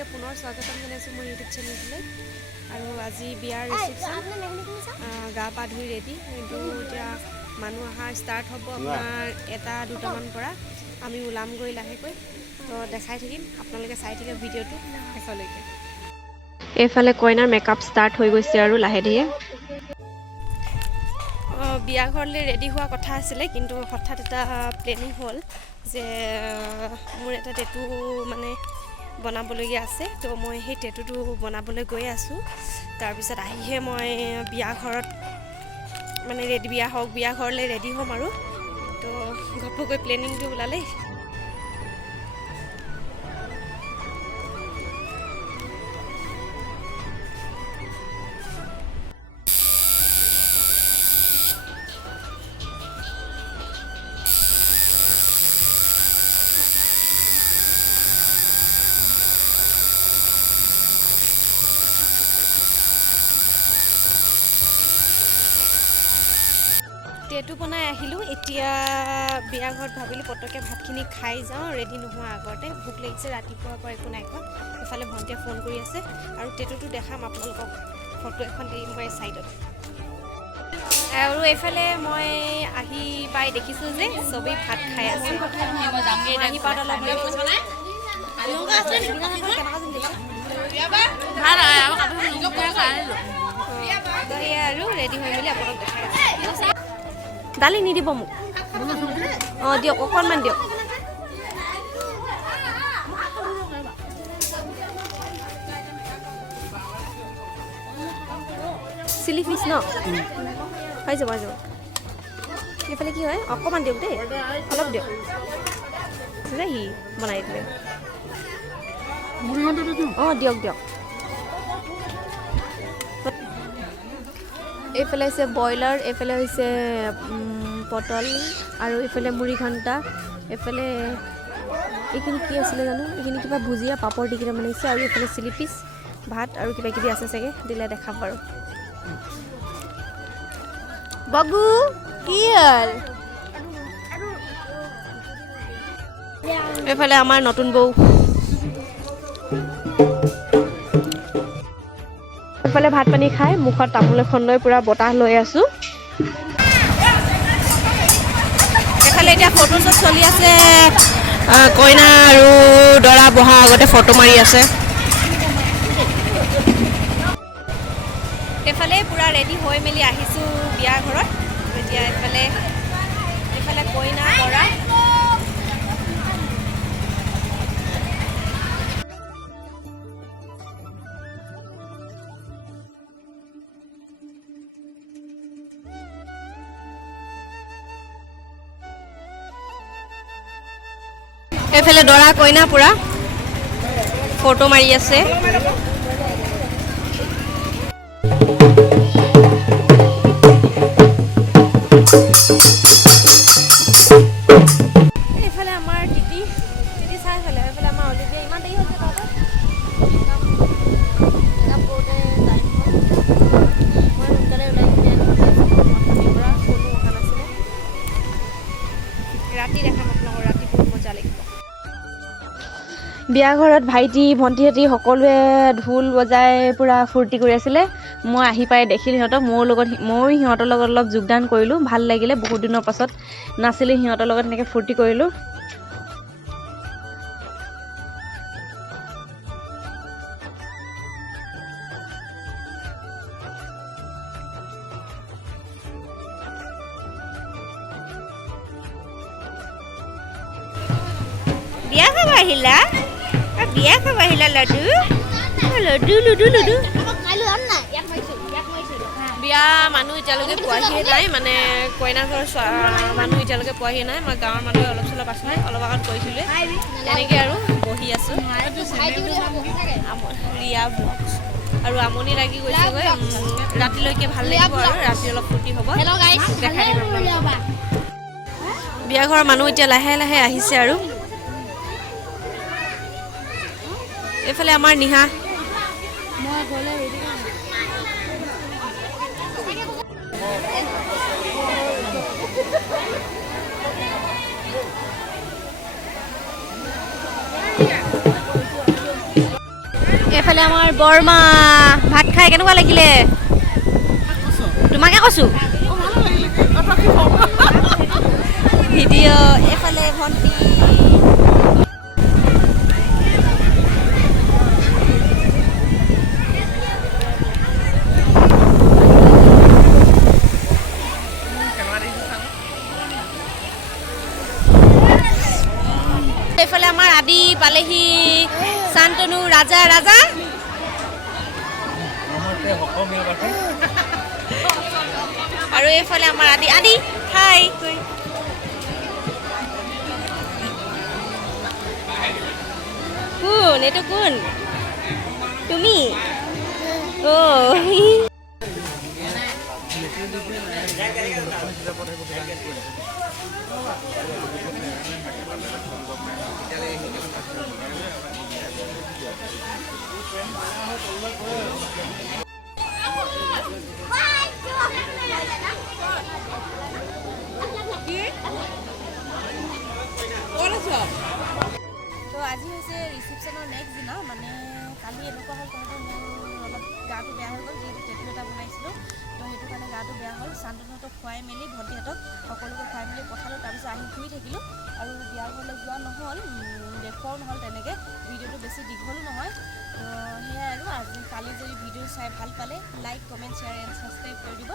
সকলোকে পুনৰ স্বাগতম জনাইছোঁ মোৰ ইউটিউব চেনেলটোলৈ। আৰু আজি বিয়াৰ ৰিচিপশ্যন, গা পা ধুই ৰেডি, কিন্তু এতিয়া মানুহ অহা ষ্টাৰ্ট হ'ব আপোনাৰ 1-2টামান পৰা। আমি ওলামগৈ লাহেকৈ, তো দেখাই থাকিম, আপোনালোকে চাই থাকিব ভিডিঅ'টো শেষলৈকে। এইফালে কইনাৰ মেকআপ ষ্টাৰ্ট হৈ গৈছে আৰু লাহে ধীৰে। বিয়া ঘৰলৈ ৰেডি হোৱা কথা আছিলে, কিন্তু হঠাৎ এটা প্লেনিং হ'ল যে মোৰ এটা টেটু মানে বনাবলগীয়া আছে, তো মই সেই টেটুটো বনাবলৈ গৈ আছোঁ। তাৰপিছত আহিহে মই বিয়া ঘৰত মানে বিয়া ঘৰলৈ ৰেডি হ'ম আৰু। তো ঘপকৈ প্লেনিংটো ওলালে। টেটু বনাই আহিলোঁ, এতিয়া বিয়া ঘৰত ভাবিলোঁ পটককৈ ভাতখিনি খাই যাওঁ ৰেডি নোহোৱা আগতে। ভোক লাগিছে, ৰাতিপুৱাৰ পৰা একো নাই খোৱা। ইফালে ভণ্টিয়ে ফোন কৰি আছে আৰু টেটুটো দেখাম আপোনালোকক, ফটো এখন দিম মই ছাইডত। আৰু এইফালে মই আহি পাই দেখিছোঁ যে চবেই ভাত খাই আছে। আহি পাওঁতে অলপ আৰু ৰেডি হৈ মেলি আপোনালোক দেখাই আছে। দালি নিদিব মোক, অঁ দিয়ক, অকণমান দিয়ক। চিলি ফিছ ন হৈ যাব। এইফালে কি হয়, অকণমান দিয়ক দেই, অলপ দিয়ক যে সি বনাই দিলে। অঁ দিয়ক। এইফালে হৈছে ব্ৰইলাৰ, এইফালে হৈছে পটল, আৰু এইফালে মুড়ি ঘণ্টা। এইফালে এইখিনি কি আছিলে জানো, এইখিনি কিবা ভুজিয়া পাপৰ দি কিনে বনাইছে। আৰু এইফালে চিলি পিচ, ভাত আৰু কিবা কিবি আছে চাগে, দিলে দেখাম বাৰু। বগু কি হ'ল? এইফালে আমাৰ নতুন বৌ, এইফালে ভাত পানী খাই মুখত তামোল এখন লৈ পূৰা বতাহ লৈ আছোঁ। এইফালে এতিয়া ফটো শ্বুট চলি আছে, কইনা আৰু দৰা বহা আগতে ফটো মাৰি আছে। এইফালে পূৰা ৰেডি হৈ মেলি আহিছোঁ বিয়া ঘৰত। এতিয়া এইফালে কইনা দৰা। এইফালে দৰা কইনা পূৰা ফটো মাৰি আছে। এইফালে আমাৰ টিটি চাই ফেলে, এইফালে আমাৰ অলিভিয়া। ইমান দেৰি হৈছে তাতে মেকআপ কৰোঁতে টাইম হ'ল। মই সোনকালে ওলাই কিনে অথনিৰ পৰা কোনো অহা নাছিলে। ৰাতি দেখাম আপোনালোকৰ, ৰাতি বহুত মজা লাগিব। বিয়া ঘৰত ভাইটি ভণ্টিহঁতি সকলোৱে ঢোল বজাই পূৰা ফূৰ্তি কৰি আছিলে। মই আহি পাই দেখিলোঁ সিহঁতক, ময়ো সিহঁতৰ লগত অলপ যোগদান কৰিলোঁ। ভাল লাগিলে, বহুত দিনৰ পাছত নাচিলোঁ সিহঁতৰ লগত, এনেকৈ ফূৰ্তি কৰিলোঁ। বিয়া খাব আহিলা? বিয়া খাব আহিলা লাডু? লুডু বিয়া মানুহ এতিয়ালৈকে পোৱাহিয়ে নাই, মানে কইনা ঘৰৰ মানুহ এতিয়ালৈকে পোৱাহিয়ে নাই। মই গাঁৱৰ মানুহে অলপ চলপ আছে, অলপ আগত কৈছিলোঁ। তেনেকৈ আৰু বহি আছোঁ। ৰিয়া ব্লগছ আৰু আমনি লাগি গৈছেগৈ। ৰাতিলৈকে ভাল লাগিব আৰু ৰাতি অলপ ফূৰ্তি হ'ব, দেখাই দিব। বিয়া ঘৰৰ মানুহ এতিয়া লাহে লাহে আহিছে আৰু। এইফালে আমাৰ নিহা। এইফালে আমাৰ বৰমা ভাত খাই কেনেকুৱা লাগিলে তোমাকে কৈছোঁ ভিডিঅ' এইফালে ভণ্টি এইফালে আমাৰ আদি পালেহি শান্তনু ৰাজা ৰাজা আৰু এইফালে আমাৰ আদি আদি হাই কোন এইটো কোন তুমি অ' তো আজি হৈছে ৰিচিপশ্যনৰ নেক্সট দিনা মানে কালি এনেকুৱা হ'ল তহঁতৰ মোৰ অলপ গাটো বেয়া হৈ গ'ল যিহেতু টেটু এটা বনাইছিলোঁ তো সেইটো কাৰণে গাটো বেয়া হ'ল শান্তনুহঁতক খুৱাই মেলি ভণ্টিহঁতক সকলোকে খুৱাই মেলি পঠালোঁ তাৰপিছত আহি শুই থাকিলোঁ আৰু বিয়া ঘৰলৈ যোৱা নহ'ল দেখুৱাও নহ'ল তেনেকৈ ভিডিঅ'টো বেছি দীঘলো নহয় তো সেয়াই আৰু আজি কালি যদি ভিডিঅ' চাই ভাল পালে like comment share and subscribe কৰি দিব